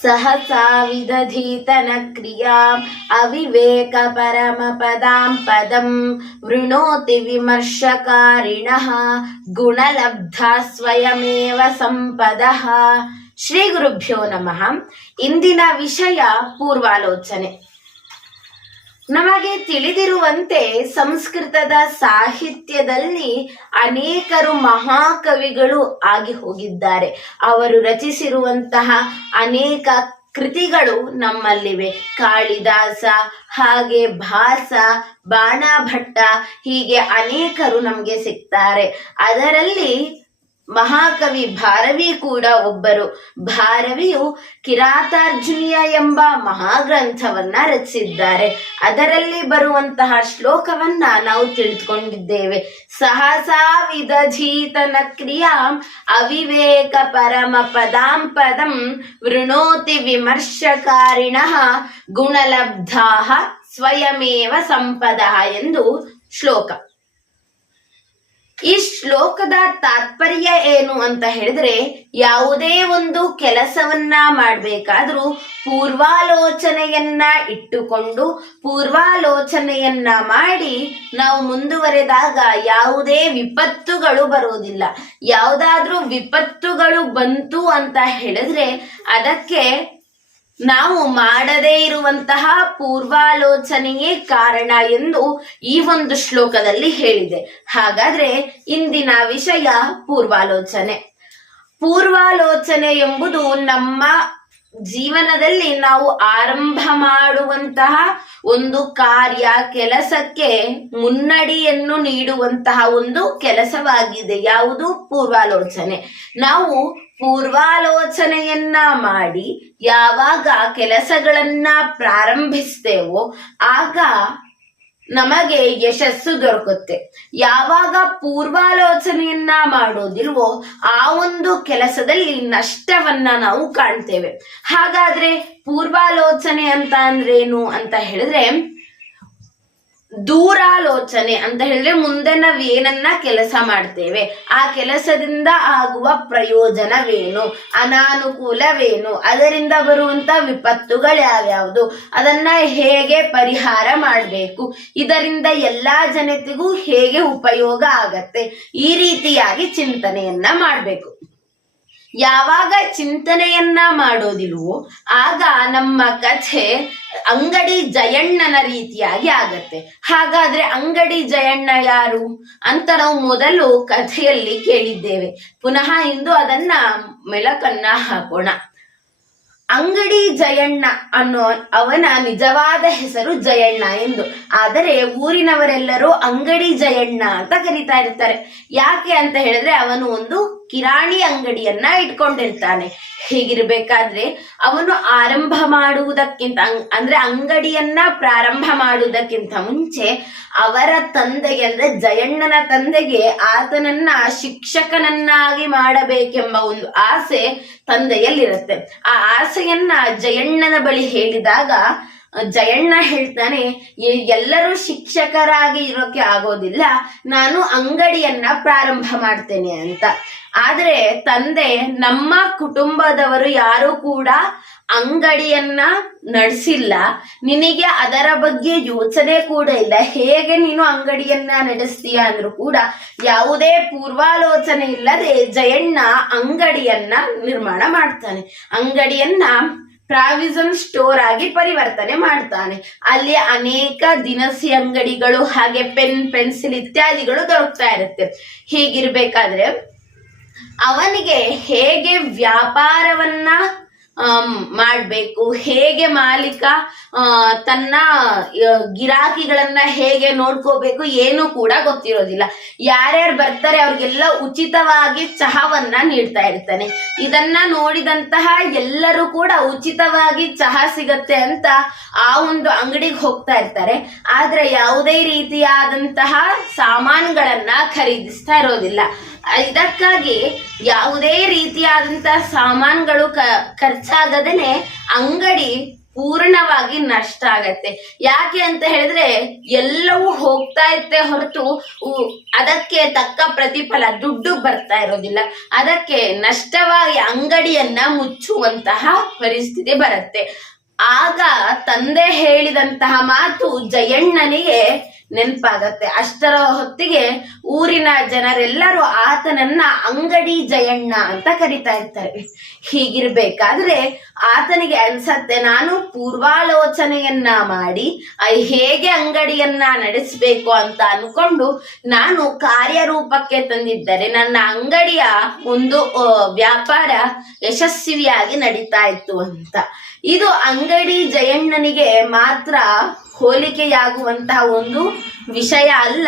सहसा विदधीतन क्रियाम् अविवेक परमपदां पदं वृणोति विमर्शकारिणः गुणलब्धा ಸ್ವಯಮೇವ ಸಂಪದಃ ಶ್ರೀ ಗುರುಭ್ಯೋ ನಮಃ ಇಂದಿನ ವಿಷಯ ಪೂರ್ವಾಲೋಚನೆ ನಮಗೆ ತಿಳಿದಿರುವಂತೆ ಸಂಸ್ಕೃತದ ಸಾಹಿತ್ಯದಲ್ಲಿ ಅನೇಕರು ಮಹಾಕವಿಗಳು ಆಗಿ ಹೋಗಿದ್ದಾರೆ. ಅವರು ರಚಿಸಿರುವಂತಹ ಅನೇಕ ಕೃತಿಗಳು ನಮ್ಮಲ್ಲಿವೆ. ಕಾಳಿದಾಸ, ಹಾಗೆ ಭಾಸ, ಬಾಣಭಟ್ಟ ಹೀಗೆ ಅನೇಕರು ನಮಗೆ ಸಿಗ್ತಾರೆ. ಅದರಲ್ಲಿ ಮಹಾಕವಿ ಭಾರವಿ ಕೂಡ ಒಬ್ಬರು. ಭಾರವಿಯು ಕಿರಾತಾರ್ಜುನೀಯ ಎಂಬ ಮಹಾಗ್ರಂಥವನ್ನ ರಚಿಸಿದ್ದಾರೆ. ಅದರಲ್ಲಿ ಬರುವಂತಹ ಶ್ಲೋಕವನ್ನ ನಾವು ತಿಳಿದುಕೊಂಡಿದ್ದೇವೆ. ಸಹಸಾ ವಿದಧೀತನ ಕ್ರಿಯಾಂ ಅವಿವೇಕ ಪರಮ ಪದಾಂ ಪದಂ ವೃಣೋತಿ ವಿಮರ್ಶಕಾರಿಣ ಗುಣಲಬ್ಧಾ ಸ್ವಯಮೇವ ಸಂಪದ ಎಂದು ಶ್ಲೋಕ. ಈ ಶ್ಲೋಕದ ತಾತ್ಪರ್ಯ ಏನು ಅಂತ ಹೇಳಿದ್ರೆ ಯಾವುದೇ ಒಂದು ಕೆಲಸವನ್ನ ಮಾಡಬೇಕಾದ್ರೂ ಪೂರ್ವಾಲೋಚನೆಯನ್ನ ಇಟ್ಟುಕೊಂಡು ಪೂರ್ವಾಲೋಚನೆಯನ್ನ ಮಾಡಿ ನಾವು ಮುಂದುವರೆದಾಗ ಯಾವುದೇ ವಿಪತ್ತುಗಳು ಬರುವುದಿಲ್ಲ. ಯಾವುದಾದ್ರೂ ವಿಪತ್ತುಗಳು ಬಂತು ಅಂತ ಹೇಳಿದ್ರೆ ಅದಕ್ಕೆ ನಾವು ಮಾಡದೇ ಇರುವಂತಹ ಪೂರ್ವಾಲೋಚನೆಯೇ ಕಾರಣ ಎಂದು ಈ ಒಂದು ಶ್ಲೋಕದಲ್ಲಿ ಹೇಳಿದೆ. ಹಾಗಾದ್ರೆ ಇಂದಿನ ವಿಷಯ ಪೂರ್ವಾಲೋಚನೆ. ಪೂರ್ವಾಲೋಚನೆ ಎಂಬುದು ನಮ್ಮ ಜೀವನದಲ್ಲಿ ನಾವು ಆರಂಭ ಮಾಡುವಂತಹ ಒಂದು ಕಾರ್ಯ, ಕೆಲಸಕ್ಕೆ ಮುನ್ನಡಿಯನ್ನು ನೀಡುವಂತಹ ಒಂದು ಕೆಲಸವಾಗಿದೆ. ಯಾವುದು? ಪೂರ್ವಾಲೋಚನೆ. ನಾವು ಪೂರ್ವಾಲೋಚನೆಯನ್ನ ಮಾಡಿ ಯಾವಾಗ ಕೆಲಸಗಳನ್ನ ಪ್ರಾರಂಭಿಸ್ತೇವೋ ಆಗ ನಮಗೆ ಯಶಸ್ಸು ದೊರಕುತ್ತೆ. ಯಾವಾಗ ಪೂರ್ವಾಲೋಚನೆಯನ್ನ ಮಾಡೋದಿಲ್ವೋ ಆ ಒಂದು ಕೆಲಸದಲ್ಲಿ ನಷ್ಟವನ್ನ ನಾವು ಕಾಣ್ತೇವೆ. ಹಾಗಾದ್ರೆ ಪೂರ್ವಾಲೋಚನೆ ಅಂತ ಅಂದ್ರೇನು ಅಂತ ಹೇಳಿದ್ರೆ ದೂರಾಲೋಚನೆ ಅಂತ ಹೇಳಿದ್ರೆ ಮುಂದೆ ನಾವು ಏನನ್ನ ಕೆಲಸ ಮಾಡ್ತೇವೆ. ಆ ಕೆಲಸದಿಂದ ಆಗುವ ಪ್ರಯೋಜನವೇನು? ಅನಾನುಕೂಲವೇನು? ಅದರಿಂದ ಬರುವಂತ ವಿಪತ್ತುಗಳು ಯಾವ್ಯಾವುದು? ಅದನ್ನ ಹೇಗೆ ಪರಿಹಾರ ಮಾಡಬೇಕು? ಇದರಿಂದ ಎಲ್ಲಾ ಜನತೆಗೂ ಹೇಗೆ ಉಪಯೋಗ ಆಗತ್ತೆ? ಈ ರೀತಿಯಾಗಿ ಚಿಂತನೆಯನ್ನ ಮಾಡಬೇಕು. ಯಾವಾಗ ಚಿಂತನೆಯನ್ನ ಮಾಡೋದಿಲ್ವೋ ಆಗ ನಮ್ಮ ಕಥೆ ಅಂಗಡಿ ಜಯಣ್ಣನ ರೀತಿಯಾಗಿ ಆಗತ್ತೆ. ಹಾಗಾದ್ರೆ ಅಂಗಡಿ ಜಯಣ್ಣ ಯಾರು ಅಂತ ನಾವು ಮೊದಲು ಕಥೆಯಲ್ಲಿ ಕೇಳಿದ್ದೇವೆ. ಪುನಃ ಇಂದು ಅದನ್ನ ಮೆಲಕನ್ನ ಹಾಕೋಣ. ಅಂಗಡಿ ಜಯಣ್ಣ ಅನ್ನೋ ಅವನ ನಿಜವಾದ ಹೆಸರು ಜಯಣ್ಣ ಎಂದು. ಆದರೆ ಊರಿನವರೆಲ್ಲರೂ ಅಂಗಡಿ ಜಯಣ್ಣ ಅಂತ ಕರೀತಾ ಇರ್ತಾರೆ. ಯಾಕೆ ಅಂತ ಹೇಳಿದ್ರೆ ಅವನು ಒಂದು ಕಿರಾಣಿ ಅಂಗಡಿಯನ್ನ ಇಟ್ಕೊಂಡಿರ್ತಾನೆ. ಹೀಗಿರ್ಬೇಕಾದ್ರೆ ಅವನು ಆರಂಭ ಮಾಡುವುದಕ್ಕಿಂತ ಅಂದ್ರೆ ಅಂಗಡಿಯನ್ನ ಪ್ರಾರಂಭ ಮಾಡುವುದಕ್ಕಿಂತ ಮುಂಚೆ ಅವರ ತಂದೆಗೆ, ಅಂದ್ರೆ ಜಯಣ್ಣನ ತಂದೆಗೆ ಆತನನ್ನ ಶಿಕ್ಷಕನನ್ನಾಗಿ ಮಾಡಬೇಕೆಂಬ ಒಂದು ಆಸೆ ತಂದೆಯಲ್ಲಿರುತ್ತೆ. ಆ ಆಸೆಯನ್ನ ಜಯಣ್ಣನ ಬಳಿ ಹೇಳಿದಾಗ ಜಯಣ್ಣ ಹೇಳ್ತಾನೆ ಎಲ್ಲರೂ ಶಿಕ್ಷಕರಾಗಿ ಇರೋಕೆ ಆಗೋದಿಲ್ಲ. ನಾನು ಅಂಗಡಿಯನ್ನ ಪ್ರಾರಂಭ ಮಾಡ್ತೇನೆ ಅಂತ. ಆದ್ರೆ ತಂದೆ, ನಮ್ಮ ಕುಟುಂಬದವರು ಯಾರು ಕೂಡ ಅಂಗಡಿಯನ್ನ ನಡೆಸಿಲ್ಲ. ನಿನಗೆ ಅದರ ಬಗ್ಗೆ ಯೋಚನೆ ಕೂಡ ಇಲ್ಲ. ಹೇಗೆ ನೀನು ಅಂಗಡಿಯನ್ನ ನಡೆಸ್ತೀಯ ಅಂದ್ರೂ ಕೂಡ ಯಾವುದೇ ಪೂರ್ವಾಲೋಚನೆ ಇಲ್ಲದೆ ಜಯಣ್ಣ ಅಂಗಡಿಯನ್ನ ನಿರ್ಮಾಣ ಮಾಡ್ತಾನೆ. ಅಂಗಡಿಯನ್ನ ಪ್ರಾವಿಸನ್ ಸ್ಟೋರ್ ಆಗಿ ಪರಿವರ್ತನೆ ಮಾಡ್ತಾನೆ. ಅಲ್ಲಿ ಅನೇಕ ದಿನಸಿ ಅಂಗಡಿಗಳು ಹಾಗೆ ಪೆನ್, ಪೆನ್ಸಿಲ್ ಇತ್ಯಾದಿಗಳು ದೊರಕ್ತಾ ಇರುತ್ತೆ. ಹೀಗಿರ್ಬೇಕಾದ್ರೆ ಅವನಿಗೆ ಹೇಗೆ ವ್ಯಾಪಾರವನ್ನ ಮಾಡ್ಬೇಕು. ಹೇಗೆ ಮಾಲೀಕ ತನ್ನ ಗಿರಾಕಿಗಳನ್ನ ಹೇಗೆ ನೋಡ್ಕೋಬೇಕು ಏನು ಕೂಡ ಗೊತ್ತಿರೋದಿಲ್ಲ. ಯಾರ್ಯಾರು ಬರ್ತಾರೆ ಅವ್ರಿಗೆಲ್ಲ ಉಚಿತವಾಗಿ ಚಹಾವನ್ನ ನೀಡ್ತಾ ಇರ್ತಾನೆ. ಇದನ್ನ ನೋಡಿದಂತಹ ಎಲ್ಲರೂ ಕೂಡ ಉಚಿತವಾಗಿ ಚಹಾ ಸಿಗತ್ತೆ ಅಂತ ಆ ಒಂದು ಅಂಗಡಿಗೆ ಹೋಗ್ತಾ ಇರ್ತಾರೆ. ಆದ್ರೆ ಯಾವುದೇ ರೀತಿಯಾದಂತಹ ಸಾಮಾನುಗಳನ್ನ ಖರೀದಿಸ್ತಾ ಇರೋದಿಲ್ಲ. ಇದಕ್ಕಾಗಿ ಯಾವುದೇ ರೀತಿಯಾದಂತ ಸಾಮಾನುಗಳು ಖರ್ಚಾಗದೇನೆ ಅಂಗಡಿ ಪೂರ್ಣವಾಗಿ ನಷ್ಟ ಆಗತ್ತೆ. ಯಾಕೆ ಅಂತ ಹೇಳಿದ್ರೆ ಎಲ್ಲವೂ ಹೋಗ್ತಾ ಇತ್ತೆ ಹೊರತು ಅದಕ್ಕೆ ತಕ್ಕ ಪ್ರತಿಫಲ, ದುಡ್ಡು ಬರ್ತಾ ಇರೋದಿಲ್ಲ. ಅದಕ್ಕೆ ನಷ್ಟವಾಗಿ ಅಂಗಡಿಯನ್ನ ಮುಚ್ಚುವಂತಹ ಪರಿಸ್ಥಿತಿ ಬರುತ್ತೆ. ಆಗ ತಂದೆ ಹೇಳಿದಂತಹ ಮಾತು ಜಯಣ್ಣನಿಗೆ ನೆನಪಾಗತ್ತೆ. ಅಷ್ಟರ ಹೊತ್ತಿಗೆ ಊರಿನ ಜನರೆಲ್ಲರೂ ಆತನನ್ನ ಅಂಗಡಿ ಜಯಣ್ಣ ಅಂತ ಕರಿತಾ ಇರ್ತಾರೆ. ಹೀಗಿರ್ಬೇಕಾದ್ರೆ ಆತನಿಗೆ ಅನ್ಸತ್ತೆ, ನಾನು ಪೂರ್ವಾಲೋಚನೆಯನ್ನ ಮಾಡಿ ಹೇಗೆ ಅಂಗಡಿಯನ್ನ ನಡೆಸಬೇಕು ಅಂತ ಅನ್ಕೊಂಡು ನಾನು ಕಾರ್ಯರೂಪಕ್ಕೆ ತಂದಿದ್ದರೆ ನನ್ನ ಅಂಗಡಿಯ ಒಂದು ವ್ಯಾಪಾರ ಯಶಸ್ವಿಯಾಗಿ ನಡೀತಾ ಇತ್ತು ಅಂತ. ಇದು ಅಂಗಡಿ ಜಯಣ್ಣನಿಗೆ ಮಾತ್ರ ಹೋಲಿಕೆಯಾಗುವಂತಹ ಒಂದು ವಿಷಯ ಅಲ್ಲ.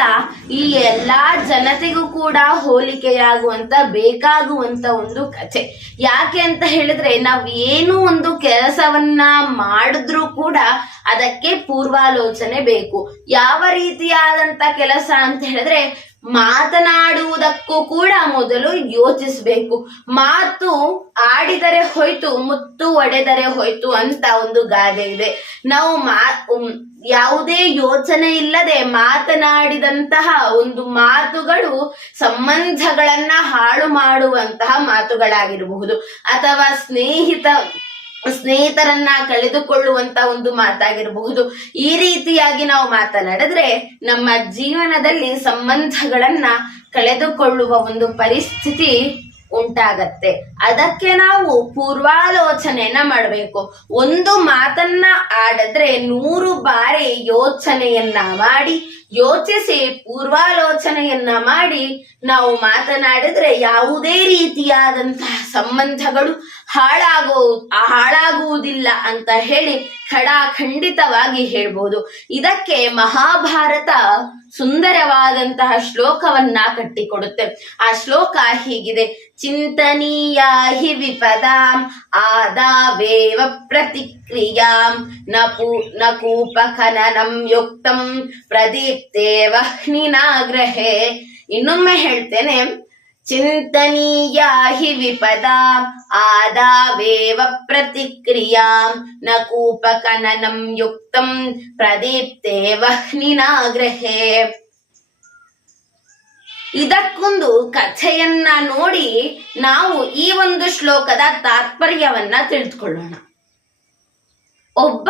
ಈ ಎಲ್ಲ ಜನತೆಗೂ ಕೂಡ ಹೋಲಿಕೆಯಾಗುವಂತ, ಬೇಕಾಗುವಂತ ಒಂದು ಕಥೆ. ಯಾಕೆ ಅಂತ ಹೇಳಿದ್ರೆ, ನಾವು ಏನು ಒಂದು ಕೆಲಸವನ್ನ ಮಾಡಿದ್ರೂ ಕೂಡ ಅದಕ್ಕೆ ಪೂರ್ವಾಲೋಚನೆ ಬೇಕು. ಯಾವ ರೀತಿಯಾದಂತ ಕೆಲಸ ಅಂತ ಹೇಳಿದ್ರೆ ಮಾತನಾಡುವುದಕ್ಕೂ ಕೂಡ ಮೊದಲು ಯೋಚಿಸಬೇಕು. ಮಾತು ಆಡಿದರೆ ಹೋಯ್ತು, ಮುತ್ತು ಒಡೆದರೆ ಹೋಯ್ತು ಅಂತ ಒಂದು ಗಾದೆ ಇದೆ. ನಾವು ಮಾ ಯಾವುದೇ ಯೋಚನೆ ಇಲ್ಲದೆ ಮಾತನಾಡಿದಂತಹ ಒಂದು ಮಾತುಗಳು ಸಂಬಂಧಗಳನ್ನ ಹಾಳು ಮಾಡುವಂತಹ ಮಾತುಗಳಾಗಿರಬಹುದು. ಅಥವಾ ಸ್ನೇಹಿತ ಸ್ನೇಹಿತರನ್ನ ಕಳೆದುಕೊಳ್ಳುವಂತ ಒಂದು ಮಾತಾಗಿರಬಹುದು. ಈ ರೀತಿಯಾಗಿ ನಾವು ಮಾತನಾಡಿದ್ರೆ ನಮ್ಮ ಜೀವನದಲ್ಲಿ ಸಂಬಂಧಗಳನ್ನ ಕಳೆದುಕೊಳ್ಳುವ ಒಂದು ಪರಿಸ್ಥಿತಿ ಉಂಟಾಗತ್ತೆ. ಅದಕ್ಕೆ ನಾವು ಪೂರ್ವಾಲೋಚನೆಯನ್ನ ಮಾಡಬೇಕು. ಒಂದು ಮಾತನ್ನ ಆಡಿದ್ರೆ ನೂರು ಬಾರಿ ಯೋಚನೆಯನ್ನ ಮಾಡಿ, ಯೋಚಿಸಿ ಪೂರ್ವಾಲೋಚನೆಯನ್ನ ಮಾಡಿ ನಾವು ಮಾತನಾಡಿದ್ರೆ ಯಾವುದೇ ರೀತಿಯಾದಂತಹ ಸಂಬಂಧಗಳು ಹಾಳಾಗೋ, ಹಾಳಾಗುವುದಿಲ್ಲ ಅಂತ ಹೇಳಿ ಖಡಾಖಂಡಿತವಾಗಿ ಹೇಳ್ಬೋದು. ಇದಕ್ಕೆ ಮಹಾಭಾರತ ಸುಂದರವಾದಂತಹ ಶ್ಲೋಕವನ್ನ ಕಟ್ಟಿಕೊಡುತ್ತೆ. ಆ ಶ್ಲೋಕ ಹೀಗಿದೆ. ಚಿಂತನೀಯ ಹಿ ವಿಪದಾಂ ಆದಾವೇವ ಪ್ರತಿಕ್ರಿಯಾಂ ನ ಕೂಪ ನ ಯುಕ್ತ ಪ್ರದೀಪ್ತೇ ವಹ್ನಿನಾಗ್ರಹೆ ಇನ್ನೊಮ್ಮೆ ಹೇಳ್ತೇನೆ. ಚಿಂತನೀಯ ಹಿ ವಿಪದಾ ಆದಾವೇವ ಪ್ರತಿಕ್ರಿಯಾಂ ನ ಕೂಪಕನನಂ ಯುಕ್ತಂ ಪ್ರದೀಪ್ತೆ ವಹ್ನಿನಾಗ್ರಹೆ ಇದಕ್ಕೊಂದು ಕಥೆಯನ್ನ ನೋಡಿ ನಾವು ಈ ಒಂದು ಶ್ಲೋಕದ ತಾತ್ಪರ್ಯವನ್ನ ತಿಳಿದುಕೊಳ್ಳೋಣ. ಒಬ್ಬ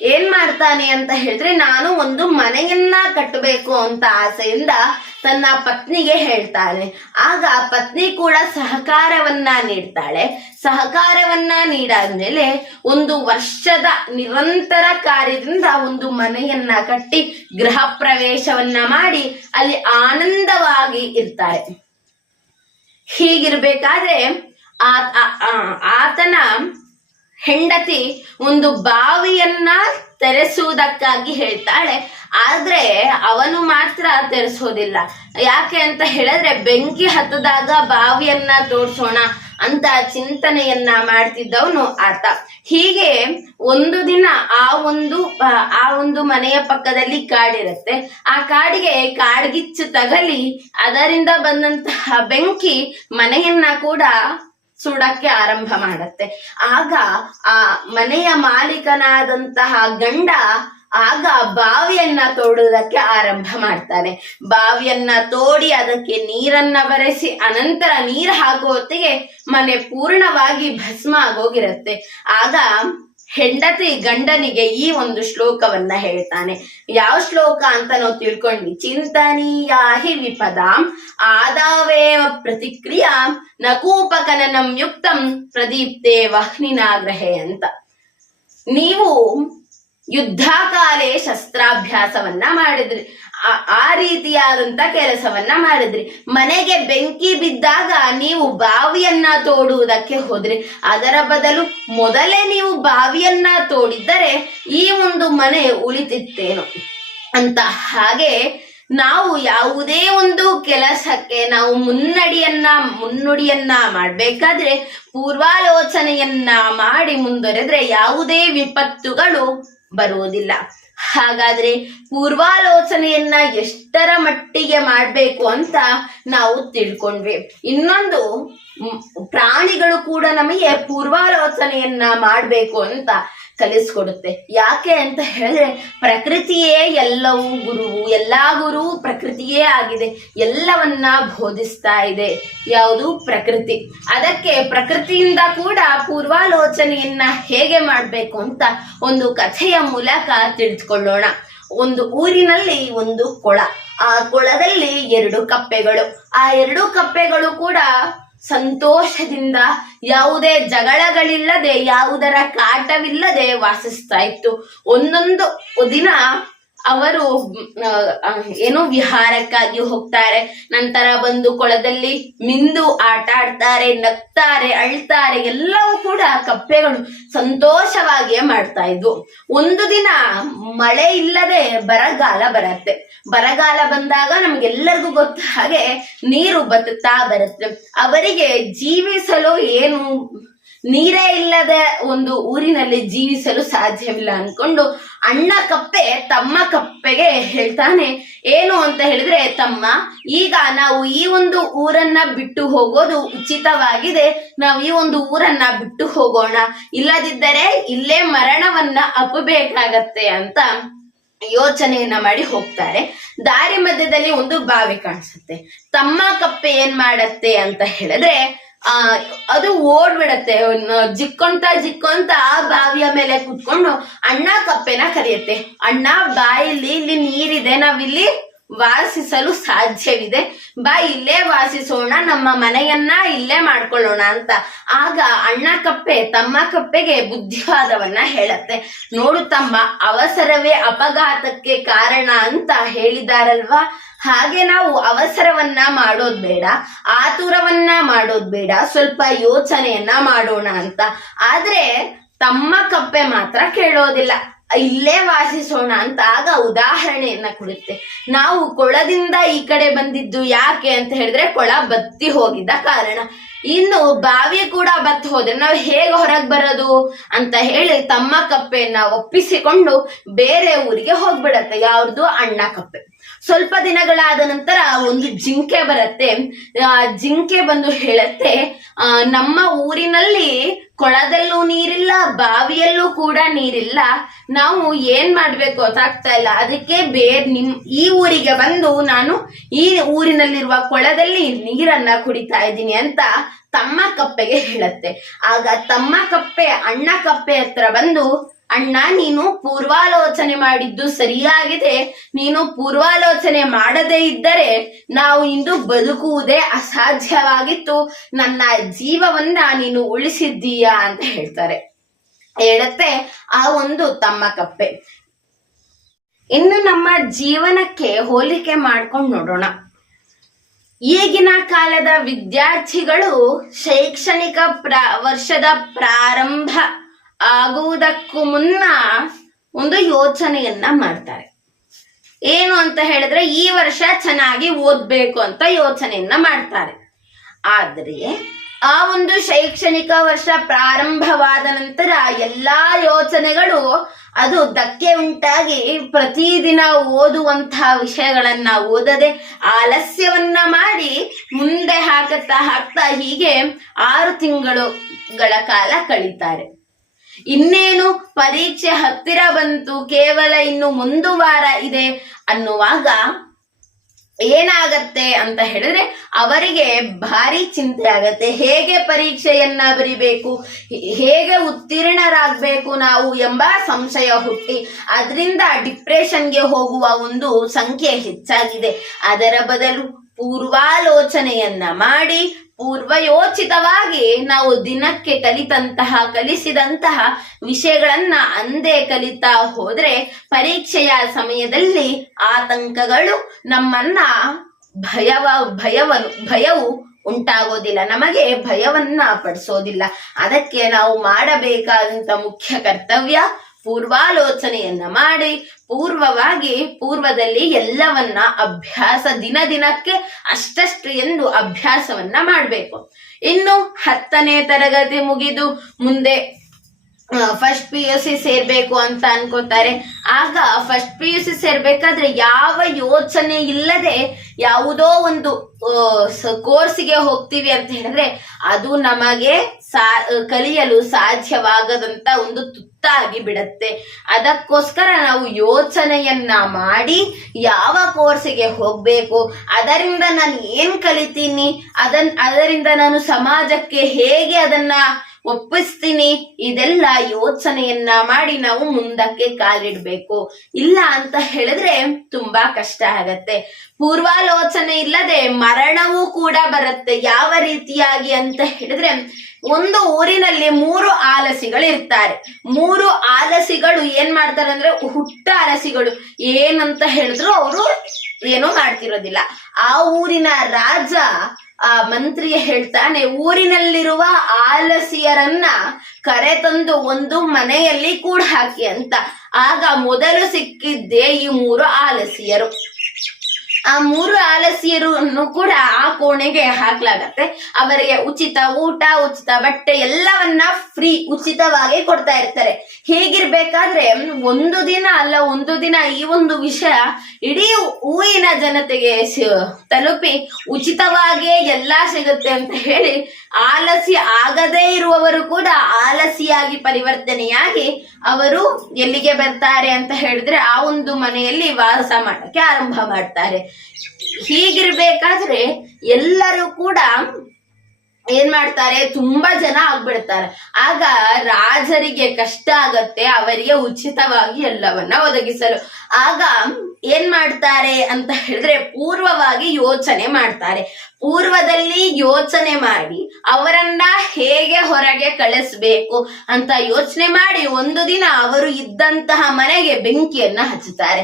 ಏನ್ ಮಾಡ್ತಾನೆ ಅಂತ ಹೇಳಿದ್ರೆ, ನಾನು ಒಂದು ಮನೆಯನ್ನ ಕಟ್ಟಬೇಕು ಅಂತ ಆಸೆಯಿಂದ ತನ್ನ ಪತ್ನಿಗೆ ಹೇಳ್ತಾನೆ. ಆಗ ಪತ್ನಿ ಕೂಡ ಸಹಕಾರವನ್ನ ನೀಡ್ತಾಳೆ. ಸಹಕಾರವನ್ನ ನೀಡಾದ್ಮೇಲೆ ಒಂದು ವರ್ಷದ ನಿರಂತರ ಕಾರ್ಯದಿಂದ ಒಂದು ಮನೆಯನ್ನ ಕಟ್ಟಿ ಗೃಹ ಪ್ರವೇಶವನ್ನ ಮಾಡಿ ಅಲ್ಲಿ ಆನಂದವಾಗಿ ಇರ್ತಾರೆ ಹೀಗಿರ್ಬೇಕಾದ್ರೆ ಆತನ ಹೆಂಡತಿ ಒಂದು ಬಾವಿಯನ್ನ ತೆರೆಸುವುದಕ್ಕಾಗಿ ಹೇಳ್ತಾಳೆ. ಆದ್ರೆ ಅವನು ಮಾತ್ರ ತೆರೆಸೋದಿಲ್ಲ. ಯಾಕೆ ಅಂತ ಹೇಳಿದ್ರೆ, ಬೆಂಕಿ ಹತ್ತದಾಗ ಬಾವಿಯನ್ನ ತೋರ್ಸೋಣ ಅಂತ ಚಿಂತನೆಯನ್ನ ಮಾಡ್ತಿದ್ದವನು ಆತ. ಹೀಗೆ ಒಂದು ದಿನ ಆ ಒಂದು, ಆ- ಒಂದು ಮನೆಯ ಪಕ್ಕದಲ್ಲಿ ಕಾಡಿರುತ್ತೆ. ಆ ಕಾಡಿಗೆ ಕಾಡ್ಗಿಚ್ಚು ತಗಲಿ, ಅದರಿಂದ ಬಂದಂತಹ ಬೆಂಕಿ ಮನೆಯನ್ನ ಕೂಡ ಸುಡಕ್ಕೆ ಆರಂಭ ಮಾಡತ್ತೆ. ಆಗ ಆ ಮನೆಯ ಮಾಲೀಕನಾದಂತಹ ಗಂಡ ಆಗ ಬಾವಿಯನ್ನ ತೋಡುವುದಕ್ಕೆ ಆರಂಭ ಮಾಡ್ತಾನೆ. ಬಾವಿಯನ್ನ ತೋಡಿ ಅದಕ್ಕೆ ನೀರನ್ನ ಬರೆಸಿ ಅನಂತರ ನೀರು ಹಾಕುವ ಹೊತ್ತಿಗೆ ಮನೆ ಪೂರ್ಣವಾಗಿ ಭಸ್ಮ ಆಗೋಗಿರುತ್ತೆ. ಆಗ ಹೆಂಡತಿ ಗಂಡನಿಗೆ ಈ ಒಂದು ಶ್ಲೋಕವನ್ನ ಹೇಳ್ತಾನೆ. ಯಾವ ಶ್ಲೋಕ ಅಂತ ನಾವು ತಿಳ್ಕೊಂಡ್ವಿ? ಚಿಂತನೀಯ ಹಿ ವಿಪದ ಆದಾವೇವ ಪ್ರತಿಕ್ರಿಯಾ ನಕೂಪಕನನಂ ಯುಕ್ತಂ ಪ್ರದೀಪ್ತೆ ವಹ್ನಿನಾಗ್ರಹೆ ಅಂತ. ನೀವು ಯುದ್ಧಕಾಲೇ ಶಸ್ತ್ರಾಭ್ಯಾಸವನ್ನ ಮಾಡಿದ್ರಿ. ಆ- ರೀತಿಯಾದಂತ ಕೆಲಸವನ್ನ ಮಾಡಿದ್ರಿ. ಮನೆಗೆ ಬೆಂಕಿ ಬಿದ್ದಾಗ ನೀವು ಬಾವಿಯನ್ನ ತೋಡುವುದಕ್ಕೆ ಹೋದ್ರಿ ಅದರ ಬದಲು ಮೊದಲೇ ನೀವು ಬಾವಿಯನ್ನ ತೋಡಿದ್ದರೆ ಈ ಒಂದು ಮನೆ ಉಳಿತಿತ್ತೇನೋ. ಅಂತ ಹಾಗೆ ನಾವು ಯಾವುದೇ ಒಂದು ಕೆಲಸಕ್ಕೆ ನಾವು ಮುನ್ನಡಿಯನ್ನ, ಮುನ್ನುಡಿಯನ್ನ ಮಾಡ್ಬೇಕಾದ್ರೆ, ಪೂರ್ವಾಲೋಚನೆಯನ್ನ ಮಾಡಿ ಮುಂದುವರೆದ್ರೆ ಯಾವುದೇ ವಿಪತ್ತುಗಳು ಬರುವುದಿಲ್ಲ. ಹಾಗಾದ್ರೆ ಪೂರ್ವಾಲೋಚನೆಯನ್ನ ಎಷ್ಟರ ಮಟ್ಟಿಗೆ ಮಾಡ್ಬೇಕು ಅಂತ ನಾವು ತಿಳ್ಕೊಂಡ್ವಿ. ಇನ್ನೊಂದು ಪ್ರಾಣಿಗಳು ಕೂಡ ನಮಗೆ ಪೂರ್ವಾಲೋಚನೆಯನ್ನ ಮಾಡ್ಬೇಕು ಅಂತ ಕಲಿಸ್ಕೊಡುತ್ತೆ. ಯಾಕೆ ಅಂತ ಹೇಳಿದ್ರೆ ಪ್ರಕೃತಿಯೇ ಎಲ್ಲವೂ ಗುರುವು, ಎಲ್ಲ ಗುರು ಪ್ರಕೃತಿಯೇ ಆಗಿದೆ, ಎಲ್ಲವನ್ನ ಬೋಧಿಸ್ತಾ ಇದೆ. ಯಾವುದು ಪ್ರಕೃತಿ. ಅದಕ್ಕೆ ಪ್ರಕೃತಿಯಿಂದ ಕೂಡ ಪೂರ್ವಾಲೋಚನೆಯನ್ನ ಹೇಗೆ ಮಾಡಬೇಕು ಅಂತ ಒಂದು ಕಥೆಯ ಮೂಲಕ ತಿಳಿದುಕೊಳ್ಳೋಣ. ಒಂದು ಊರಿನಲ್ಲಿ ಒಂದು ಕೊಳ. ಆ ಕೊಳದಲ್ಲಿ ಎರಡು ಕಪ್ಪೆಗಳು. ಆ ಎರಡು ಕಪ್ಪೆಗಳು ಕೂಡ ಸಂತೋಷದಿಂದ ಯಾವುದೇ ಜಗಳಗಳಿಲ್ಲದೆ ಯಾವುದರ ಕಾಟವಿಲ್ಲದೆ ವಾಸಿಸ್ತಾ ಇತ್ತು. ಒಂದೊಂದು ದಿನ ಅವರು ಏನು ವಿಹಾರಕ್ಕಾಗಿ ಹೋಗ್ತಾರೆ. ನಂತರ ಬಂದು ಕೊಳದಲ್ಲಿ ಮಿಂದು ಆಟ ಆಡ್ತಾರೆ ನಗ್ತಾರೆ, ಅಳ್ತಾರೆ, ಎಲ್ಲವೂ ಕೂಡ ಕಪ್ಪೆಗಳು ಸಂತೋಷವಾಗಿಯೇ ಮಾಡ್ತಾ ಇದ್ವು. ಒಂದು ದಿನ ಮಳೆ ಇಲ್ಲದೆ ಬರಗಾಲ ಬರತ್ತೆ. ಬರಗಾಲ ಬಂದಾಗ ನಮ್ಗೆಲ್ಲರಿಗೂ ಗೊತ್ತ ಹಾಗೆ ನೀರು ಬತ್ತುತ್ತಾ ಬರುತ್ತೆ. ಅವರಿಗೆ ಜೀವಿಸಲು ಏನು ನೀರೇ ಇಲ್ಲದ ಒಂದು ಊರಿನಲ್ಲಿ ಜೀವಿಸಲು ಸಾಧ್ಯವಿಲ್ಲ ಅನ್ಕೊಂಡು ಅಣ್ಣ ಕಪ್ಪೆ ತಮ್ಮ ಕಪ್ಪೆಗೆ ಹೇಳ್ತಾನೆ, ಏನು ಅಂತ ಹೇಳಿದ್ರೆ, ತಮ್ಮ, ಈಗ ನಾವು ಈ ಒಂದು ಊರನ್ನ ಬಿಟ್ಟು ಹೋಗೋದು ಉಚಿತವಾಗಿದೆ. ನಾವು ಈ ಒಂದು ಊರನ್ನ ಬಿಟ್ಟು ಹೋಗೋಣ. ಇಲ್ಲದಿದ್ದರೆ ಇಲ್ಲೇ ಮರಣವನ್ನ ಅಪ್ಪಬೇಕಾಗತ್ತೆ ಅಂತ ಯೋಚನೆಯನ್ನ ಮಾಡಿ ಹೋಗ್ತಾರೆ. ದಾರಿ ಮಧ್ಯದಲ್ಲಿ ಒಂದು ಬಾವಿ ಕಾಣಿಸುತ್ತೆ. ತಮ್ಮ ಕಪ್ಪೆ ಏನ್ ಮಾಡತ್ತೆ ಅಂತ ಹೇಳಿದ್ರೆ ಆ, ಅದು ಓಡ್ಬಿಡತ್ತೆ. ಜಿಕ್ಕೊಂತ ಜಿಕ್ಕೊಂತ ಆ ಬಾವಿಯ ಮೇಲೆ ಕುತ್ಕೊಂಡು ಅಣ್ಣ ಕಪ್ಪೆನ ಕರೆಯುತ್ತೆ. ಅಣ್ಣ ಬಾಯಿಲಿ ಇಲ್ಲಿ ನೀರಿದೆ, ನಾವಿಲ್ಲಿ ವಾಸಿಸಲು ಸಾಧ್ಯವಿದೆ. ಬಾ, ಇಲ್ಲೇ ವಾಸಿಸೋಣ, ನಮ್ಮ ಮನೆಯನ್ನ ಇಲ್ಲೇ ಮಾಡ್ಕೊಳ್ಳೋಣ ಅಂತ. ಆಗ ಅಣ್ಣ ಕಪ್ಪೆ ತಮ್ಮ ಕಪ್ಪೆಗೆ ಬುದ್ಧಿವಾದವನ್ನ ಹೇಳತ್ತೆ. ನೋಡು ತಮ್ಮ, ಅವಸರವೇ ಅಪಘಾತಕ್ಕೆ ಕಾರಣ ಅಂತ ಹೇಳಿದಾರಲ್ವಾ? ಹಾಗೆ ನಾವು ಅವಸರವನ್ನ ಮಾಡೋದ್ ಬೇಡ, ಆತುರವನ್ನ ಮಾಡೋದ್ ಬೇಡ, ಸ್ವಲ್ಪ ಯೋಚನೆಯನ್ನ ಮಾಡೋಣ ಅಂತ. ಆದ್ರೆ ತಮ್ಮ ಕಪ್ಪೆ ಮಾತ್ರ ಕೇಳೋದಿಲ್ಲ. ಇಲ್ಲೇ ವಾಸಿಸೋಣ ಅಂತ ಆಗ ಉದಾಹರಣೆಯನ್ನ ಕೊಡುತ್ತೆ. ನಾವು ಕೊಳದಿಂದ ಈ ಕಡೆ ಬಂದಿದ್ದು ಯಾಕೆ ಅಂತ ಹೇಳಿದ್ರೆ ಕೊಳ ಬತ್ತಿ ಹೋಗಿದ್ದ ಕಾರಣ. ಇನ್ನು ಬಾವಿ ಕೂಡ ಬತ್ತಿ ಹೋದ್ರೆ ನಾವು ಹೇಗೆ ಹೊರಗೆ ಬರೋದು ಅಂತ ಹೇಳಿ ತಮ್ಮ ಕಪ್ಪೆಯನ್ನ ಒಪ್ಪಿಸಿಕೊಂಡು ಬೇರೆ ಊರಿಗೆ ಹೋಗ್ಬಿಡತ್ತೆ. ಯಾವ್ದು ಅಣ್ಣ ಕಪ್ಪೆ. ಸ್ವಲ್ಪ ದಿನಗಳಾದ ನಂತರ ಒಂದು ಜಿಂಕೆ ಬರುತ್ತೆ. ಆ ಜಿಂಕೆ ಬಂದು ಹೇಳತ್ತೆ ಆ, ನಮ್ಮ ಊರಿನಲ್ಲಿ ಕೊಳದಲ್ಲೂ ನೀರಿಲ್ಲ ಬಾವಿಯಲ್ಲೂ ಕೂಡ ನೀರಿಲ್ಲ. ನಾವು ಏನ್ ಮಾಡ್ಬೇಕು ಗೊತ್ತಾಗ್ತಾ ಇಲ್ಲ. ಅದಕ್ಕೆ ಬೇರೆ ನಿಮ್ ಈ ಊರಿಗೆ ಬಂದು ನಾನು ಈ ಊರಿನಲ್ಲಿರುವ ಕೊಳದಲ್ಲಿ ನೀರನ್ನ ಕುಡಿತಾ ಇದ್ದೀನಿ ಅಂತ ತಮ್ಮ ಕಪ್ಪೆಗೆ ಹೇಳತ್ತೆ. ಆಗ ತಮ್ಮ ಕಪ್ಪೆ ಅಣ್ಣ ಕಪ್ಪೆ ಹತ್ರ ಬಂದು ಅಣ್ಣ, ನೀನು ಪೂರ್ವಾಲೋಚನೆ ಮಾಡಿದ್ದು ಸರಿಯಾಗಿದೆ. ನೀನು ಪೂರ್ವಾಲೋಚನೆ ಮಾಡದೇ ಇದ್ದರೆ ನಾವು ಇಂದು ಬದುಕುವುದೇ ಅಸಾಧ್ಯವಾಗಿತ್ತು. ನನ್ನ ಜೀವವನ್ನ ನೀನು ಉಳಿಸಿದ್ದೀಯಾ ಅಂತ ಹೇಳ್ತಾರೆ. ಹೇಳತ್ತೆ ಆ ಒಂದು ತಮ್ಮ ಕಪ್ಪೆ. ಇನ್ನು ನಮ್ಮ ಜೀವನಕ್ಕೆ ಹೋಲಿಕೆ ಮಾಡ್ಕೊಂಡು ನೋಡೋಣ. ಈಗಿನ ಕಾಲದ ವಿದ್ಯಾರ್ಥಿಗಳು ಶೈಕ್ಷಣಿಕ ಪ್ರ, ವರ್ಷದ ಪ್ರಾರಂಭ ಆಗುವುದಕ್ಕೂ ಮುನ್ನ ಒಂದು ಯೋಚನೆಯನ್ನ ಮಾಡ್ತಾರೆ. ಏನು ಅಂತ ಹೇಳಿದ್ರೆ, ಈ ವರ್ಷ ಚೆನ್ನಾಗಿ ಓದ್ಬೇಕು ಅಂತ ಯೋಚನೆಯನ್ನ ಮಾಡ್ತಾರೆ. ಆದ್ರೆ, ಆ ಒಂದು ಶೈಕ್ಷಣಿಕ ವರ್ಷ ಪ್ರಾರಂಭವಾದ ನಂತರ ಎಲ್ಲಾ ಯೋಚನೆಗಳು ಅದು ಧಕ್ಕೆ ಉಂಟಾಗಿ ಪ್ರತಿದಿನ ಓದುವಂತಹ ವಿಷಯಗಳನ್ನ ಓದದೆ ಆಲಸ್ಯವನ್ನ ಮಾಡಿ ಮುಂದೆ ಹಾಕುತ್ತಾ ಹಾಕ್ತಾ ಹೀಗೆ ಆರು ತಿಂಗಳುಗಳ ಕಾಲ ಕಳೀತಾರೆ. ಇನ್ನೇನು ಪರೀಕ್ಷೆ ಹತ್ತಿರ ಬಂತು, ಕೇವಲ ಇನ್ನು ಒಂದು ವಾರ ಇದೆ ಅನ್ನುವಾಗ ಏನಾಗತ್ತೆ ಅಂತ ಹೇಳಿದ್ರೆ ಅವರಿಗೆ ಭಾರಿ ಚಿಂತೆ ಆಗತ್ತೆ. ಹೇಗೆ ಪರೀಕ್ಷೆಯನ್ನ ಬರಿಬೇಕು? ಹೇಗೆ ಉತ್ತೀರ್ಣರಾಗಬೇಕು ನಾವು ಎಂಬ ಸಂಶಯ ಹುಟ್ಟಿ ಅದರಿಂದ ಡಿಪ್ರೆಷನ್ಗೆ ಹೋಗುವ ಒಂದು ಸಂಖ್ಯೆ ಹೆಚ್ಚಾಗಿದೆ. ಅದರ ಬದಲು ಪೂರ್ವಾಲೋಚನೆಯನ್ನ ಮಾಡಿ ಪೂರ್ವಯೋಚಿತವಾಗಿ ನಾವು ದಿನಕ್ಕೆ ಕಲಿತಂತಹ, ಕಲಿಸಿದಂತಹ ವಿಷಯಗಳನ್ನ ಅಂದೇ ಕಲಿತಾ ಹೋದ್ರೆ ಪರೀಕ್ಷೆಯ ಸಮಯದಲ್ಲಿ ಆತಂಕಗಳು ನಮ್ಮನ್ನ ಭಯವ ಭಯವ ಭಯವು ಉಂಟಾಗೋದಿಲ್ಲ. ನಮಗೆ ಭಯವನ್ನ ಪಡಿಸೋದಿಲ್ಲ. ಅದಕ್ಕೆ ನಾವು ಮಾಡಬೇಕಾದಂತ ಮುಖ್ಯ ಕರ್ತವ್ಯ ಪೂರ್ವಾಲೋಚನೆಯನ್ನ ಮಾಡಿ ಪೂರ್ವವಾಗಿ ಪೂರ್ವದಲ್ಲಿ ಎಲ್ಲವನ್ನ ಅಭ್ಯಾಸ ದಿನ ದಿನಕ್ಕೆ ಅಷ್ಟಷ್ಟು ಎಂದು ಅಭ್ಯಾಸವನ್ನ ಮಾಡಬೇಕು. ಇನ್ನು ಹತ್ತನೇ ತರಗತಿ ಮುಗಿದು ಮುಂದೆ ಫಸ್ಟ್ ಪಿ ಯು ಸಿ ಸೇರ್ಬೇಕು ಅಂತ ಅನ್ಕೋತಾರೆ. ಆಗ ಫಸ್ಟ್ ಪಿ ಯು ಸಿ ಸೇರ್ಬೇಕಾದ್ರೆ ಯಾವ ಯೋಚನೆ ಇಲ್ಲದೆ ಯಾವುದೋ ಒಂದು ಕೋರ್ಸಿಗೆ ಹೋಗ್ತೀವಿ ಅಂತ ಹೇಳಿದ್ರೆ ಅದು ನಮಗೆ ಸಾ, ಕಲಿಯಲು ಸಾಧ್ಯವಾಗದಂತ ಒಂದು ತುತ್ತಾಗಿ ಬಿಡತ್ತೆ. ಅದಕ್ಕೋಸ್ಕರ ನಾವು ಯೋಚನೆಯನ್ನ ಮಾಡಿ ಯಾವ ಕೋರ್ಸಿಗೆ ಹೋಗ್ಬೇಕು, ಅದರಿಂದ ನಾನು ಏನ್ ಕಲಿತೀನಿ, ಅದನ್, ಅದರಿಂದ ನಾನು ಸಮಾಜಕ್ಕೆ ಹೇಗೆ ಅದನ್ನ ಒಪ್ಪಿಸ್ತೀನಿ. ಇದೆಲ್ಲ ಯೋಚನೆಯನ್ನ ಮಾಡಿ ನಾವು ಮುಂದಕ್ಕೆ ಕಾಲಿಡ್ಬೇಕು. ಇಲ್ಲ ಅಂತ ಹೇಳಿದ್ರೆ ತುಂಬಾ ಕಷ್ಟ ಆಗತ್ತೆ. ಪೂರ್ವಾಲೋಚನೆ ಇಲ್ಲದೆ ಮರಣವೂ ಕೂಡ ಬರುತ್ತೆ. ಯಾವ ರೀತಿಯಾಗಿ ಅಂತ ಹೇಳಿದ್ರೆ ಒಂದು ಊರಿನಲ್ಲಿ ಮೂರು ಆಲಸಿಗಳು ಇರ್ತಾರೆ ಮೂರು ಆಲಸಿಗಳು ಏನ್ ಮಾಡ್ತಾರೆ ಅಂದ್ರೆ ಹುಟ್ಟ ಆಲಸಿಗಳು. ಏನಂತ ಹೇಳಿದ್ರು ಅವರು ಏನೋ ಮಾಡ್ತಿರೋದಿಲ್ಲ. ಆ ಊರಿನ ರಾಜ ಆ ಮಂತ್ರಿ ಹೇಳ್ತಾನೆ, ಊರಿನಲ್ಲಿರುವ ಆಲಸಿಯರನ್ನ ಕರೆತಂದು ಒಂದು ಮನೆಯಲ್ಲಿ ಕೂಡ ಹಾಕಿ ಅಂತ. ಆಗ ಮೊದಲು ಸಿಕ್ಕಿದ್ದೇ ಈ ಮೂರು ಆಲಸಿಯರು. ಆ ಮೂರು ಆಲಸಿಯರನ್ನು ಕೂಡ ಆ ಕೋಣೆಗೆ ಹಾಕ್ಲಾಗತ್ತೆ. ಅವರಿಗೆ ಉಚಿತ ಊಟ, ಉಚಿತ ಬಟ್ಟೆ ಎಲ್ಲವನ್ನ ಫ್ರೀ ಉಚಿತವಾಗಿ ಕೊಡ್ತಾ ಇರ್ತಾರೆ. ಹೇಗಿರ್ಬೇಕಾದ್ರೆ, ಒಂದು ದಿನ ಅಲ್ಲ, ಒಂದು ದಿನ ಈ ಒಂದು ವಿಷಯ ಇಡೀ ಊರಿನ ಜನತೆಗೆ ತಲುಪಿ ಉಚಿತವಾಗಿಯೇ ಎಲ್ಲ ಸಿಗುತ್ತೆ ಅಂತ ಹೇಳಿ ಆಲಸಿ ಆಗದೇ ಇರುವವರು ಆಲಸಿಯಾಗಿ ಪರಿವರ್ತನೆಯಾಗಿ ಅವರು ಎಲ್ಲಿಗೆ ಬರ್ತಾರೆ ಅಂತ ಹೇಳಿದ್ರೆ ಆ ಒಂದು ಮನೆಯಲ್ಲಿ ವಾಸ ಮಾಡಕ್ಕೆ ಆರಂಭ ಮಾಡ್ತಾರೆ. ಹೀಗಿರ್ಬೇಕಾದ್ರೆ ಎಲ್ಲರೂ ಕೂಡ ಏನ್ ಮಾಡ್ತಾರೆ? ತುಂಬಾ ಜನ ಆಗ್ಬಿಡ್ತಾರೆ. ಆಗ ರಾಜರಿಗೆ ಕಷ್ಟ ಆಗತ್ತೆ, ಅವರಿಗೆ ಉಚಿತವಾಗಿ ಎಲ್ಲವನ್ನ ಒದಗಿಸಲು. ಆಗ ಏನ್ ಮಾಡ್ತಾರೆ ಅಂತ ಹೇಳಿದ್ರೆ ಪೂರ್ವವಾಗಿ ಯೋಚನೆ ಮಾಡ್ತಾರೆ. ಪೂರ್ವದಲ್ಲಿ ಯೋಚನೆ ಮಾಡಿ ಅವರನ್ನ ಹೇಗೆ ಹೊರಗೆ ಕಳಿಸ್ಬೇಕು ಅಂತ ಯೋಚನೆ ಮಾಡಿ ಒಂದು ದಿನ ಅವರು ಇದ್ದಂತಹ ಮನೆಗೆ ಬೆಂಕಿಯನ್ನ ಹಚ್ಚುತ್ತಾರೆ.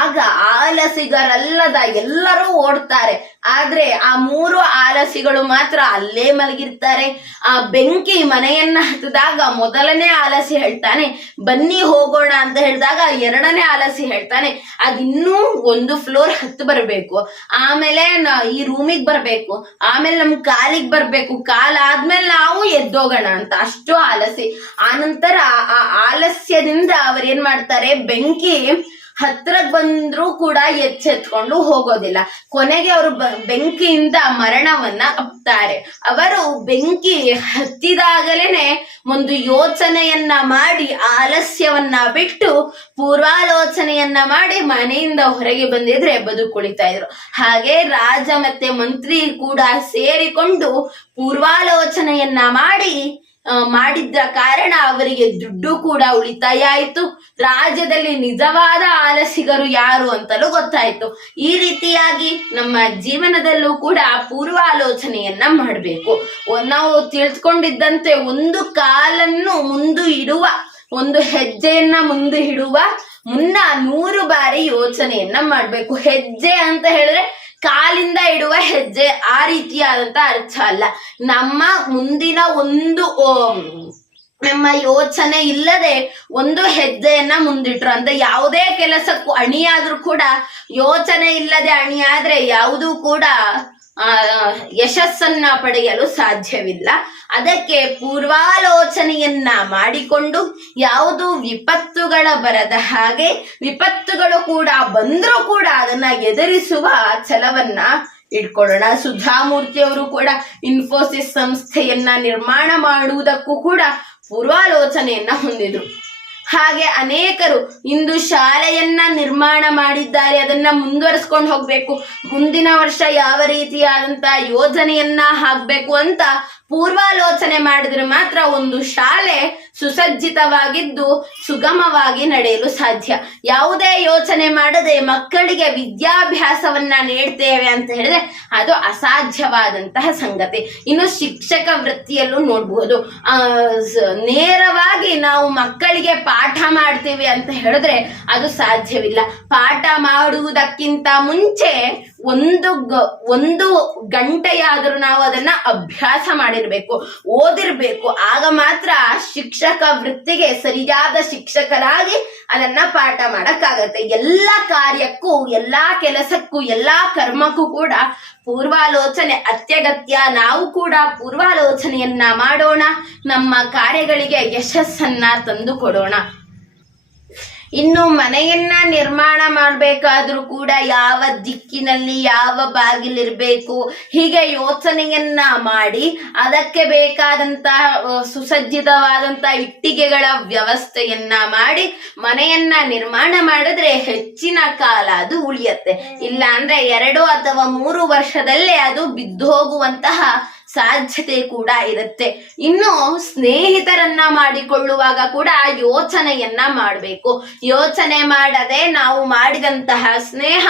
ಆಗ ಆಲಸಿಗರಲ್ಲದ ಎಲ್ಲರೂ ಓಡ್ತಾರೆ. ಆದ್ರೆ ಆ ಮೂರು ಆಲಸಿಗಳು ಮಾತ್ರ ಅಲ್ಲೇ ಮಲಗಿರ್ತಾರೆ. ಆ ಬೆಂಕಿ ಮನೆಯನ್ನ ಹತ್ತಿದಾಗ ಮೊದಲನೇ ಆಲಸಿ ಹೇಳ್ತಾನೆ, ಬನ್ನಿ ಹೋಗೋಣ ಅಂತ ಹೇಳಿದಾಗ ಎರಡನೇ ಆಲಸಿ ಹೇಳ್ತಾನೆ, ಅದಿನ್ನೂ ಒಂದು ಫ್ಲೋರ್ ಹತ್ತು ಬರಬೇಕು. ಆಮೇಲೆ ಈ ರೂಮಿಗೆ ಬರಬೇಕು. ಆಮೇಲೆ ನಮ್ ಕಾಲಿಗೆ ಬರ್ಬೇಕು. ಕಾಲ್ ಆದ್ಮೇಲೆ ನಾವು ಎದ್ದೋಗೋಣ ಅಂತ ಅಷ್ಟು ಆಲಸಿ. ಆನಂತರ ಆ- ಆಲಸ್ಯದಿಂದ ಅವ್ರ ಏನ್ ಮಾಡ್ತಾರೆ? ಬೆಂಕಿ ಹತ್ರಕ್ ಬಂದ್ರೂ ಕೂಡ ಎಚ್ಚೆತ್ಕೊಂಡು ಹೋಗೋದಿಲ್ಲ. ಕೊನೆಗೆ ಅವರು ಬೆಂಕಿಯಿಂದ ಮರಣವನ್ನ ಅಪ್ತಾರೆ. ಅವರು ಬೆಂಕಿ ಹತ್ತಿದಾಗಲೇನೆ ಒಂದು ಯೋಚನೆಯನ್ನ ಮಾಡಿ, ಆಲಸ್ಯವನ್ನ ಬಿಟ್ಟು ಪೂರ್ವಾಲೋಚನೆಯನ್ನ ಮಾಡಿ ಮನೆಯಿಂದ ಹೊರಗೆ ಬಂದಿದ್ರೆ ಬದುಕುಳಿತಾ ಇದ್ರು. ಹಾಗೆ ರಾಜ ಮತ್ತೆ ಮಂತ್ರಿ ಕೂಡ ಸೇರಿಕೊಂಡು ಪೂರ್ವಾಲೋಚನೆಯನ್ನ ಮಾಡಿ ಮಾಡಿದ್ದ ಕಾರಣ ಅವರಿಗೆ ದುಡ್ಡು ಕೂಡ ಉಳಿತಾಯ ಆಯಿತು ರಾಜ್ಯದಲ್ಲಿ ನಿಜವಾದ ಆಲಸಿಗರು ಯಾರು ಅಂತಲೂ ಗೊತ್ತಾಯ್ತು. ಈ ರೀತಿಯಾಗಿ ನಮ್ಮ ಜೀವನದಲ್ಲೂ ಕೂಡ ಪೂರ್ವಾಲೋಚನೆಯನ್ನ ಮಾಡಬೇಕು. ನಾವು ತಿಳ್ಕೊಂಡಿದ್ದಂತೆ ಒಂದು ಕಾಲನ್ನು ಮುಂದು ಇಡುವ, ಒಂದು ಹೆಜ್ಜೆಯನ್ನ ಮುಂದೆ ಇಡುವ, ಮುನ್ನ ನೂರು ಬಾರಿ ಯೋಚನೆಯನ್ನ ಮಾಡ್ಬೇಕು. ಹೆಜ್ಜೆ ಅಂತ ಹೇಳಿದ್ರೆ ಕಾಲಿಂದ ಇಡುವ ಹೆಜ್ಜೆ ಆ ರೀತಿಯಾದಂತ ಅರ್ಥ ಅಲ್ಲ. ನಮ್ಮ ಮುಂದಿನ ಒಂದು ನಮ್ಮ ಯೋಚನೆ ಇಲ್ಲದೆ ಒಂದು ಹೆಜ್ಜೆಯನ್ನ ಮುಂದಿಟ್ರು. ಅಂದ್ರೆ ಯಾವುದೇ ಕೆಲಸಕ್ಕೂ ಅಣಿಯಾದ್ರೂ ಕೂಡ ಯೋಚನೆ ಇಲ್ಲದೆ ಅಣಿಯಾದ್ರೆ ಯಾವುದೂ ಕೂಡ ಯಶಸ್ಸನ್ನ ಪಡೆಯಲು ಸಾಧ್ಯವಿಲ್ಲ. ಅದಕ್ಕೆ ಪೂರ್ವಾಲೋಚನೆಯನ್ನ ಮಾಡಿಕೊಂಡು ಯಾವುದು ವಿಪತ್ತುಗಳ ಬರದ ಹಾಗೆ ವಿಪತ್ತುಗಳು ಕೂಡ ಬಂದರೂ ಕೂಡ ಅದನ್ನ ಎದುರಿಸುವ ಛಲವನ್ನ ಇಟ್ಕೊಳ್ಳೋಣ. ಸುಧಾಮೂರ್ತಿ ಅವರು ಕೂಡ ಇನ್ಫೋಸಿಸ್ ಸಂಸ್ಥೆಯನ್ನ ನಿರ್ಮಾಣ ಮಾಡುವುದಕ್ಕೂ ಕೂಡ ಪೂರ್ವಾಲೋಚನೆಯನ್ನ ಹೊಂದಿದ್ರು. ಹಾಗೆ ಅನೇಕರು ಇಂದು ಶಾಲೆಯನ್ನ ನಿರ್ಮಾಣ ಮಾಡಿದ್ದಾರೆ, ಅದನ್ನ ಮುಂದುವರಿಸ್ಕೊಂಡು ಹೋಗ್ಬೇಕು. ಮುಂದಿನ ವರ್ಷ ಯಾವ ರೀತಿಯಾದಂತ ಯೋಜನೆಯನ್ನ ಹಾಕ್ಬೇಕು ಅಂತ ಪೂರ್ವಾಲೋಚನೆ ಮಾಡಿದ್ರೆ ಮಾತ್ರ ಒಂದು ಶಾಲೆ ಸುಸಜ್ಜಿತವಾಗಿದ್ದು ಸುಗಮವಾಗಿ ನಡೆಯಲು ಸಾಧ್ಯ. ಯಾವುದೇ ಯೋಚನೆ ಮಾಡದೆ ಮಕ್ಕಳಿಗೆ ವಿದ್ಯಾಭ್ಯಾಸವನ್ನ ನೀಡ್ತೇವೆ ಅಂತ ಹೇಳಿದ್ರೆ ಅದು ಅಸಾಧ್ಯವಾದಂತಹ ಸಂಗತಿ. ಇನ್ನು ಶಿಕ್ಷಕ ವೃತ್ತಿಯಲ್ಲೂ ನೋಡಬಹುದು ನೇರವಾಗಿ ನಾವು ಮಕ್ಕಳಿಗೆ ಪಾಠ ಮಾಡ್ತೀವಿ ಅಂತ ಹೇಳಿದ್ರೆ ಅದು ಸಾಧ್ಯವಿಲ್ಲ. ಪಾಠ ಮಾಡುವುದಕ್ಕಿಂತ ಮುಂಚೆ ಒಂದು ಒಂದು ಗಂಟೆಯಾದರೂ ನಾವು ಅದನ್ನ ಅಭ್ಯಾಸ ಮಾಡಿರ್ಬೇಕು, ಓದಿರ್ಬೇಕು. ಆಗ ಮಾತ್ರ ಶಿಕ್ಷಕ ವೃತ್ತಿಗೆ ಸರಿಯಾದ ಶಿಕ್ಷಕರಾಗಿ ಅದನ್ನ ಪಾಠ ಮಾಡಕ್ಕಾಗತ್ತೆ. ಎಲ್ಲ ಕಾರ್ಯಕ್ಕೂ, ಎಲ್ಲಾ ಕೆಲಸಕ್ಕೂ, ಎಲ್ಲಾ ಕರ್ಮಕ್ಕೂ ಕೂಡ ಪೂರ್ವಾಲೋಚನೆ ಅತ್ಯಗತ್ಯ. ನಾವು ಕೂಡ ಪೂರ್ವಾಲೋಚನೆಯನ್ನ ಮಾಡೋಣ. ನಮ್ಮ ಕಾರ್ಯಗಳಿಗೆ ಯಶಸ್ಸನ್ನ ತಂದು ಕೊಡೋಣ ಇನ್ನು ಮನೆಯನ್ನ ನಿರ್ಮಾಣ ಮಾಡಬೇಕಾದ್ರೂ ಕೂಡ ಯಾವ ದಿಕ್ಕಿನಲ್ಲಿ ಯಾವ ಬಾಗಿಲಿರ್ಬೇಕು ಹೀಗೆ ಯೋಚನೆಯನ್ನ ಮಾಡಿ ಅದಕ್ಕೆ ಬೇಕಾದಂತಹ ಸುಸಜ್ಜಿತವಾದಂತ ಸುಸಜ್ಜಿತವಾದಂತಹ ಇಟ್ಟಿಗೆಗಳ ವ್ಯವಸ್ಥೆಯನ್ನ ಮಾಡಿ ಮನೆಯನ್ನ ನಿರ್ಮಾಣ ಮಾಡಿದ್ರೆ ಹೆಚ್ಚಿನ ಕಾಲ ಅದು ಉಳಿಯತ್ತೆ. ಇಲ್ಲ ಅಂದ್ರೆ ಎರಡು ಅಥವಾ ಮೂರು ವರ್ಷದಲ್ಲೇ ಅದು ಬಿದ್ದೋಗುವಂತಹ ಸಾಧ್ಯತೆ ಕೂಡ ಇರುತ್ತೆ. ಇನ್ನು ಸ್ನೇಹಿತರನ್ನ ಮಾಡಿಕೊಳ್ಳುವಾಗ ಕೂಡ ಯೋಚನೆಯನ್ನ ಮಾಡಬೇಕು. ಯೋಚನೆ ಮಾಡದೆ ನಾವು ಮಾಡಿದಂತಹ ಸ್ನೇಹ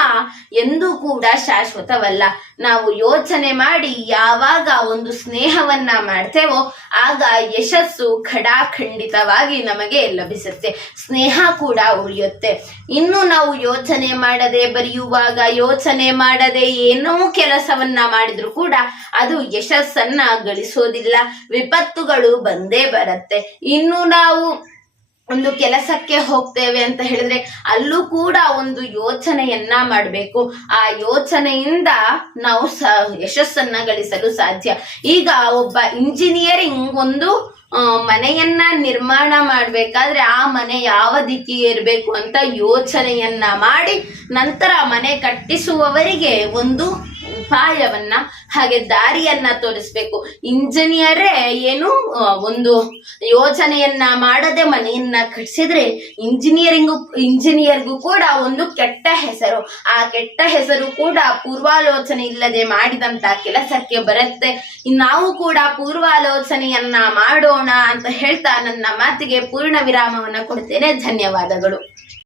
ಎಂದೂ ಕೂಡ ಶಾಶ್ವತವಲ್ಲ. ನಾವು ಯೋಚನೆ ಮಾಡಿ ಯಾವಾಗ ಒಂದು ಸ್ನೇಹವನ್ನ ಮಾಡ್ತೇವೋ ಆಗ ಯಶಸ್ಸು ಖಡಾಖಂಡಿತವಾಗಿ ನಮಗೆ ಲಭಿಸುತ್ತೆ. ಸ್ನೇಹ ಕೂಡ ಉಳಿಯುತ್ತೆ ಇನ್ನು ನಾವು ಯೋಚನೆ ಮಾಡದೆ ಬರೆಯುವಾಗ ಯೋಚನೆ ಮಾಡದೆ ಏನೋ ಕೆಲಸವನ್ನ ಮಾಡಿದ್ರು ಕೂಡ ಅದು ಯಶಸ್ಸನ್ನ ಗಳಿಸೋದಿಲ್ಲ. ವಿಪತ್ತುಗಳು ಬಂದೇ ಬರುತ್ತೆ. ಇನ್ನು ನಾವು ಒಂದು ಕೆಲಸಕ್ಕೆ ಹೋಗ್ತೇವೆ ಅಂತ ಹೇಳಿದ್ರೆ ಅಲ್ಲೂ ಕೂಡ ಒಂದು ಯೋಚನೆಯನ್ನ ಮಾಡಬೇಕು. ಆ ಯೋಚನೆಯಿಂದ ನಾವು ಸ, ಯಶಸ್ಸನ್ನ ಗಳಿಸಲು ಸಾಧ್ಯ. ಈಗ ಒಬ್ಬ ಇಂಜಿನಿಯರಿಂಗ್ ಒಂದು ಮನೆಯನ್ನ ನಿರ್ಮಾಣ ಮಾಡ್ಬೇಕಾದ್ರೆ ಆ ಮನೆ ಯಾವ ದಿಕ್ಕಿಗೆ ಇರಬೇಕು ಅಂತ ಯೋಚನೆಯನ್ನ ಮಾಡಿ ನಂತರ ಮನೆ ಕಟ್ಟಿಸುವವರಿಗೆ ಒಂದು ಉಪಾಯವನ್ನ ಹಾಗೆ ದಾರಿಯನ್ನ ತೋರಿಸ್ಬೇಕು. ಇಂಜಿನಿಯರೇ ಏನು ಒಂದು ಯೋಜನೆಯನ್ನ ಮಾಡದೆ ಮನೆಯನ್ನ ಕಟ್ಟಿಸಿದ್ರೆ ಇಂಜಿನಿಯರಿಂಗು, ಇಂಜಿನಿಯರ್ಗೂ ಕೂಡ ಒಂದು ಕೆಟ್ಟ ಹೆಸರು. ಆ ಕೆಟ್ಟ ಹೆಸರು ಕೂಡ ಪೂರ್ವಾಲೋಚನೆ ಇಲ್ಲದೆ ಮಾಡಿದಂತ ಕೆಲಸಕ್ಕೆ ಬರುತ್ತೆ. ನಾವು ಕೂಡ ಪೂರ್ವಾಲೋಚನೆಯನ್ನ ಮಾಡೋಣ ಅಂತ ಹೇಳ್ತಾ ನನ್ನ ಮಾತಿಗೆ ಪೂರ್ಣ ವಿರಾಮವನ್ನ ಕೊಡ್ತೇನೆ. ಧನ್ಯವಾದಗಳು.